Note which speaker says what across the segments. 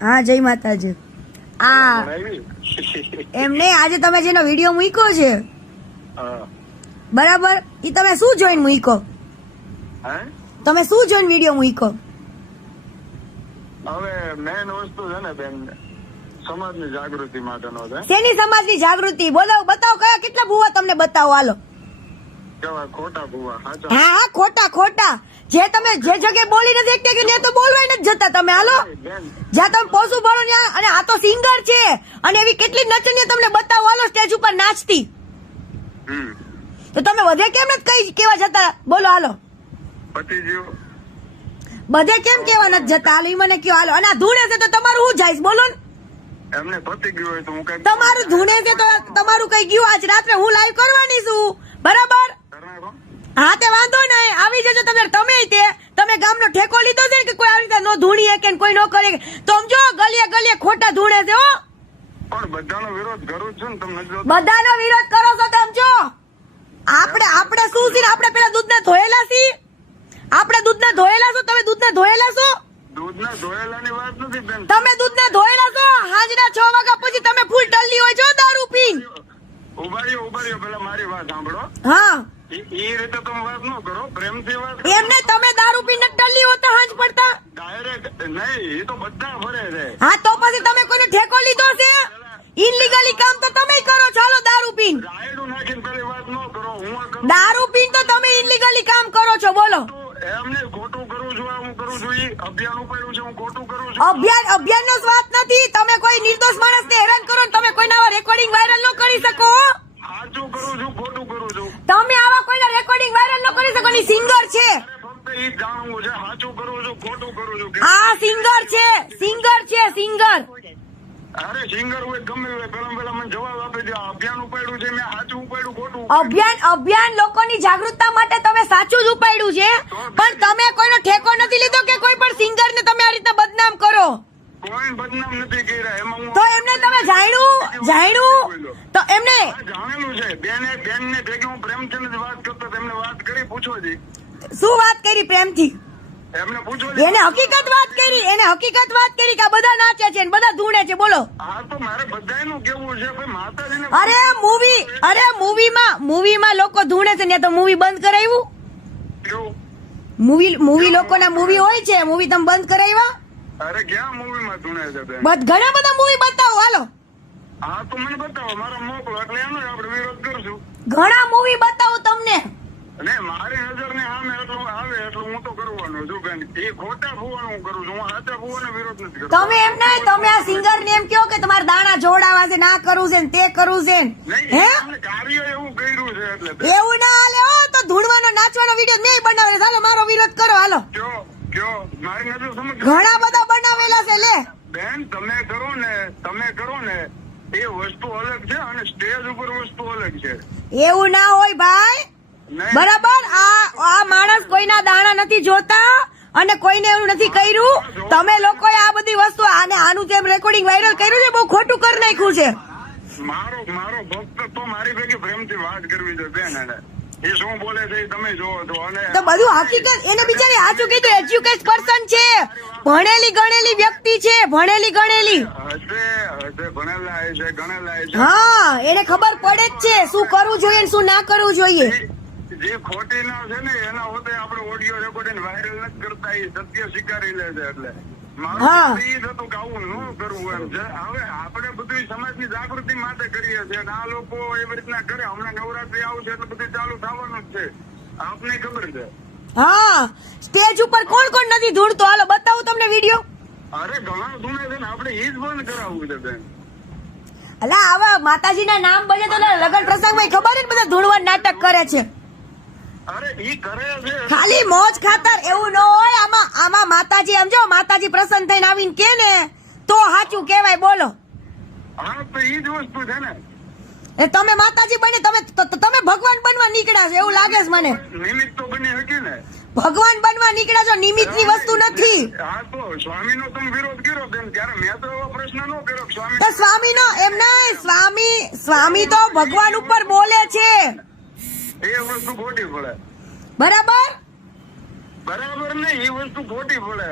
Speaker 1: હા જય માતાજી. આ એમને આજે તમે જેનો વીડિયો મૂક્યો છે બરાબર? એ તમે શું જોઈને મૂક્યો? તમે શું જોઈને વીડિયો મૂક્યો?
Speaker 2: હવે મેન વસ્તુ છે ને બેન સમાજની જાગૃતિ માટેનો છે.
Speaker 1: શેની સમાજની જાગૃતિ? બોલો બતાવો કયા કેટલા ભૂવા તમને બતાવો? હાલો. હા હા ખોટા ખોટા. જે તમે જે જગ્યાએ બોલી નથી શકતા કે ત્યાં તો બોલવાય નથી જતા. તમે હાલો. જ્યાં તમે પોસુ ભરો ત્યાં અને આ તો સિંગર છે. અને એવી કેટલી નચનીય તમને બતાવો હાલો સ્ટેજ ઉપર નાચતી.
Speaker 2: હમ.
Speaker 1: તો તમે વધે કેમ નથી કઈ કેવા જતા? બોલો હાલો. બધે કેમ કેવા નથી જતા? હાલો મને કયો હાલો. અને આ ધૂણે છે તો તમારું શું જાય બોલો ને.
Speaker 2: એમને પતી ગયું હોય તો હું કઈ
Speaker 1: તમારું ધૂણે છે તો તમારું કઈ ગયું? આજ રાત્રે હું લાઈવ કરવાની છું. બરાબર? હા તે વાંધો નહીં. આવી જજો તમે તમે તે તમે ગામનો ઠેકો લીધો છે કે કોઈ આવી રીતે નો ધૂણીએ કે કોઈ નો કરે તો સમજો ગલીએ ગલીએ ખોટા ધૂણે છે હો.
Speaker 2: પણ બધાનો વિરોધ કરું છું ને તમને જો
Speaker 1: બધાનો વિરોધ કરો છો તેમ જો. આપણે આપણે શું છે આપણે પેલા દૂધને ધોયેલા છીએ. આપણે દૂધને ધોયેલા છો તમે દૂધને ધોયેલા છો?
Speaker 2: દૂધના ધોયેલાની વાત નથી બેન.
Speaker 1: તમે દૂધને ધોયેલા છો? હાજરા છ વાગ્યા પછી તમે ફૂલ ટલ્લી હોય છો દારૂ પીન.
Speaker 2: ઉભારીઓ ઉભારીઓ પેલા મારી વાત સાંભળો.
Speaker 1: હા.
Speaker 2: એ એ રીતે તમે વાત ન કરો પ્રેમથી વાત
Speaker 1: એમને તમે દારૂ પીને ટલ્લી હો હાંજ પડતા?
Speaker 2: ડાયરેક્ટ નહીં એ તો બધા ફરે છે.
Speaker 1: હા તો પછી તમે કોઈને ઠેકો લીધો છે? ઇનલીગલી કામ તો તમે કરો દારૂ પીન.
Speaker 2: રાયડું નાખીને પેલી વાત ન કરો હું
Speaker 1: દારૂ પીન તો તમે ઇનલીગલી કામ કરો છો બોલો.
Speaker 2: એમને ખોટું કરું છું હું કરું છું ઈ અભિયાન ઉપાડ્યું છે હું ખોટું કરું છું.
Speaker 1: અભિયાન અભિયાન નો વાત નથી. તમે કોઈ નિર્દોષ માણસ ને હેરાન કરો ને તમે કોઈના નવા રેકોર્ડિંગ વાયરલ ન કરી શકો
Speaker 2: સાચું કરું છું ખોટું કરું છું.
Speaker 1: તમે રેકોર્ડિંગ વાયરલ ન કરી શકો ની સિંગર છે. આ સિંગર છે સિંગર છે સિંગર
Speaker 2: અરે સિંગર હોય ગમે હોય પેલા પેલા મને જવાબ આપી દો. અભિયાન ઉપાડ્યું છે મેં સાચું ઉપાડ્યું ખોટું
Speaker 1: અભિયાન અભિયાન લોકોની જાગૃતતા માટે તમે સાચું જ ઉપાડ્યું છે. પણ તમે કોઈનો ઠેકો નથી લીધો કે કોઈ પણ સિંગર ને તમે આ રીતે બદનામ કરો?
Speaker 2: કોઈ બદનામ નથી કર્યા. એમાં
Speaker 1: તો જાણ્યું? જાણ્યું? તો એમને
Speaker 2: જાણેલું છે. બેને બેન ને ભેગી હું પ્રેમચંદ વાત કરતો તેમને વાત કરી પૂછો જી.
Speaker 1: શું વાત કરી પ્રેમથી?
Speaker 2: એમને પૂછો
Speaker 1: એને હકીકત વાત કરી? એને હકીકત વાત કરી કે બધા નાચે છે બધા ધૂણે છે? બોલો.
Speaker 2: હા તો મારે બધાયનું કેવું છે? ભાઈ માતાજીને
Speaker 1: અરે મૂવી અરે મૂવીમાં મૂવીમાં લોકો ધૂણે છે ને તો મૂવી બંધ કરાવ્યું મૂવી મૂવી લોકોના મૂવી હોય છે? મૂવી તમે બંધ કરાવ્યા
Speaker 2: અરે ક્યાં મૂવી માં ધૂણે છે બેન?
Speaker 1: બધ ઘણા બધા મૂવી બતાવો હાલો.
Speaker 2: હા તો મને બતાવો મારો મોકલો એટલે એનો આપણે વિરોધ કરશું.
Speaker 1: ઘણા મૂવી બતાવો તમને.
Speaker 2: અને મારી નજર ને આમ એટલું આવે એટલું હું તો કરવાનું છું બેન. એ ખોટા ભૂવાનું હું કરું છું હું સાચા ભૂવાનો વિરોધ નથી કરતો.
Speaker 1: તમે એમ નહીં તમે આ સિંગર ને એમ કહો કે તમારે દાણા જોડાવા છે ના કરવું છે ને તે કરવું છે ને. હે?
Speaker 2: કાર્ય એવું કર્યું છે એટલે.
Speaker 1: એવું ના હાલે હો તો ધૂણવાનો નાચવાનો વીડિયો મેં બનાવે હાલો મારો વિરોધ કરો હાલો. ઘણા બધા બનાવેલા છે લે.
Speaker 2: બેન તમે કરો ને તમે કરો ને એ વસ્તુ અલગ છે અને સ્ટેજ ઉપર વસ્તુ અલગ છે.
Speaker 1: એવું ના હોય ભાઈ. બરાબર આ આ માણસ કોઈના દાણા નથી જોતા અને કોઈને એવું નથી કર્યું. તમે લોકોએ આ બધી વસ્તુ આને આનું જેમ રેકોર્ડિંગ વાયરલ કર્યું છે બહુ ખોટું કરી નાખ્યું છે.
Speaker 2: મારો મારો ભક્ત તો મારી ભેગી પ્રેમથી વાત કરવી જોઈએ બેન એ શું બોલે છે તમે જોવો છો અને
Speaker 1: તો બધું હકીકત એને બિચારી સાચું કીધું એજ્યુકેટ પર્સન છે. ભણેલી ગણેલી વ્યક્તિ છે ભણેલી ગણેલી.
Speaker 2: હશે હશે ભણેલા છે ગણેલા છે.
Speaker 1: હા એને ખબર પડે જ છે શું કરવું જોઈએ શું ના કરવું જોઈએ.
Speaker 2: જે ખોટી ના છે ને એના હોતે આપણે ઓડિયો રેકોર્ડિંગ વાયરલ નથી કરતા એ સત્ય સ્વીકારી લે છે એટલે.
Speaker 1: હા.
Speaker 2: જ ન કરવું એમ છે. હવે આપણે બધું સમાજની જાગૃતિ માટે કરીએ છીએ અને આ લોકો એવી રીતના કરે. હમણાં નવરાત્રી આવશે એટલે બધું ચાલુ થવાનું જ છે. આપને ખબર છે?
Speaker 1: હા. સ્ટેજ ઉપર કોણ કોણ નથી ધૂળતો? હાલો બતાવું તમને વીડિયો.
Speaker 2: અરે ઘણા ધૂણે છે ને આપણે જ બંધ કરાવવું છે બેન.
Speaker 1: અલા આવા માતાજીના નામ બને તો લગન પ્રસંગમાં ખબર છે ને બધા ધૂળવા નાટક કરે છે. ખાલી મોજ ખાતર એવું ન હોય આમાં આમાં માતાજી સમજો માતાજી પ્રસન્ન થઈને આવીને કે ને તો સાચું કહેવાય બોલો.
Speaker 2: ને.
Speaker 1: એ તમે માતાજી બની તમે તમે ભગવાન બનવા નીકળ્યા છો એવું લાગે છે મને.
Speaker 2: નિમિત્ત તો બની શકી ને.
Speaker 1: ભગવાન બનવા નીકળ્યા છો નિમિત્તની વસ્તુ નથી.
Speaker 2: હા તો સ્વામીનો તમે વિરોધ કર્યો બેન ત્યારે મેં તો એવો પ્રશ્ન નો કર્યો સ્વામી
Speaker 1: તો સ્વામી નો એમ નહીં સ્વામી સ્વામી તો ભગવાન ઉપર બોલે છે.
Speaker 2: એ વસ્તુ ખોટી પડે.
Speaker 1: બરાબર?
Speaker 2: બરાબર ને એ વસ્તુ ખોટી પડે.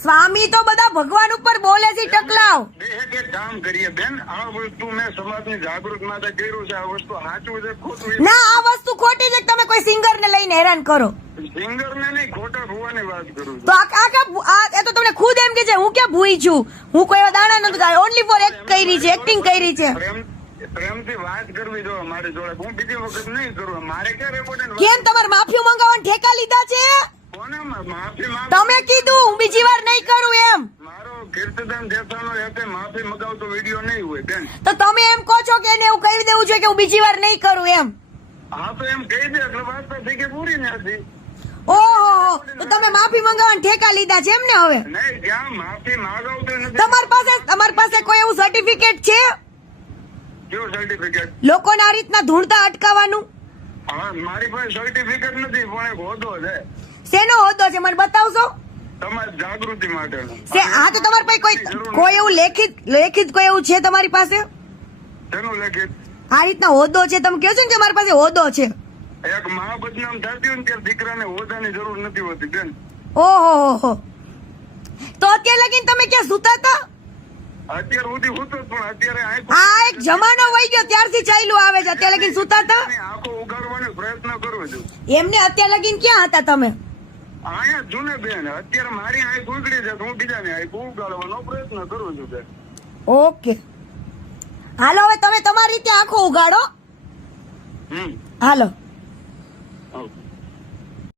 Speaker 1: સ્વામી તો બધા ભગવાન ઉપર બોલે છે ટકલાવ.
Speaker 2: બે એક એક કામ કરીએ. બેન આ વસ્તુ મેં સમાજની જાગૃત માટે કર્યું છે. આ વસ્તુ સાચું છે ખોટું
Speaker 1: ના આ વસ્તુ ખોટી છે તમે કોઈ સિંગર ને લઈને હેરાન કરો.
Speaker 2: સિંગર ને નહીં ખોટા ભૂવાની વાત કરું
Speaker 1: તો આ એ તો તમને ખુદ એમ કે છે હું ક્યાં ભૂઈ છું? હું કોઈ દાણા નથી ઓનલી ફોર એક્ટ કરી છે એક્ટિંગ કરી છે.
Speaker 2: પ્રેમથી વાત કરવી જો મારી જોડે. હું બીજી વખત નહીં કરું. મારે ક્યાં રેકોર્ડ
Speaker 1: કેમ તમારે માફી મંગાવવાના ઠેકા લીધા છે? તમે કીધું હું બીજી વાર નહીં કરું એમ.
Speaker 2: મારો કીર્તિદાન દેસાનો રહેતે માફી મગાવતો વીડિયો નહીં હોય બેન.
Speaker 1: તો તમે એમ કહો છો કે એને એવું કહી દેવું જોઈએ કે હું બીજી વાર નહીં કરું એમ?
Speaker 2: હા તો એમ કહી દે એટલે વાત તો થઈ કે પૂરી નથી
Speaker 1: ઓહો તો તમે માફી મંગાવવાના ઠેકા લીધા છે એમ ને હવે? તમારી પાસે તમારી પાસે કોઈ એવું સર્ટિફિકેટ છે?
Speaker 2: કયું સર્ટિફિકેટ
Speaker 1: લોકોને આ રીતના ધૂણતા અટકાવવાનું?
Speaker 2: હા મારી પાસે સર્ટિફિકેટ નથી પણ એક હોદ્દો છે.
Speaker 1: શેનો હોદ્દો છે મને બતાવશો?
Speaker 2: તમારી જાગૃતિ
Speaker 1: માટે હા તો તમારી પાસે કોઈ કોઈ એવું લેખિત લેખિત કોઈ એવું છે તમારી પાસે?
Speaker 2: તેનું લેખિત?
Speaker 1: આ રીતના હોદ્દો છે તમે કહો છો ને કે મારી પાસે હોદ્દો છે?
Speaker 2: એક મહાબદનામ થતી હોય ને ત્યારે દીકરાને હોદાની જરૂર નથી હોતી બેન.
Speaker 1: ઓહો હો હો. તો અત્યારે લગીને તમે ક્યાં સુતા હતા?
Speaker 2: અત્યાર સુધી સૂતો પણ અત્યારે હા
Speaker 1: આ એક જમાનો વહી ગયો ત્યારથી ચાલ્યું આવે છે. અત્યારે લગીન સુતા હતા?
Speaker 2: ની આંખો ઉગાડવાનો પ્રયત્ન કરું છું.
Speaker 1: એમને અત્યારે લગીને ક્યાં હતા તમે?
Speaker 2: અહીંયા જુને બેન અત્યારે મારી આંખ ઉગડી છે હું બીજાને આંખ ઉગાડવાનો પ્રયત્ન કરું છું બેન.
Speaker 1: ઓકે. હાલો હવે તમે તમારી રીતે આંખો ઉગાડો.
Speaker 2: હમ.
Speaker 1: હાલો.
Speaker 2: ઓકે.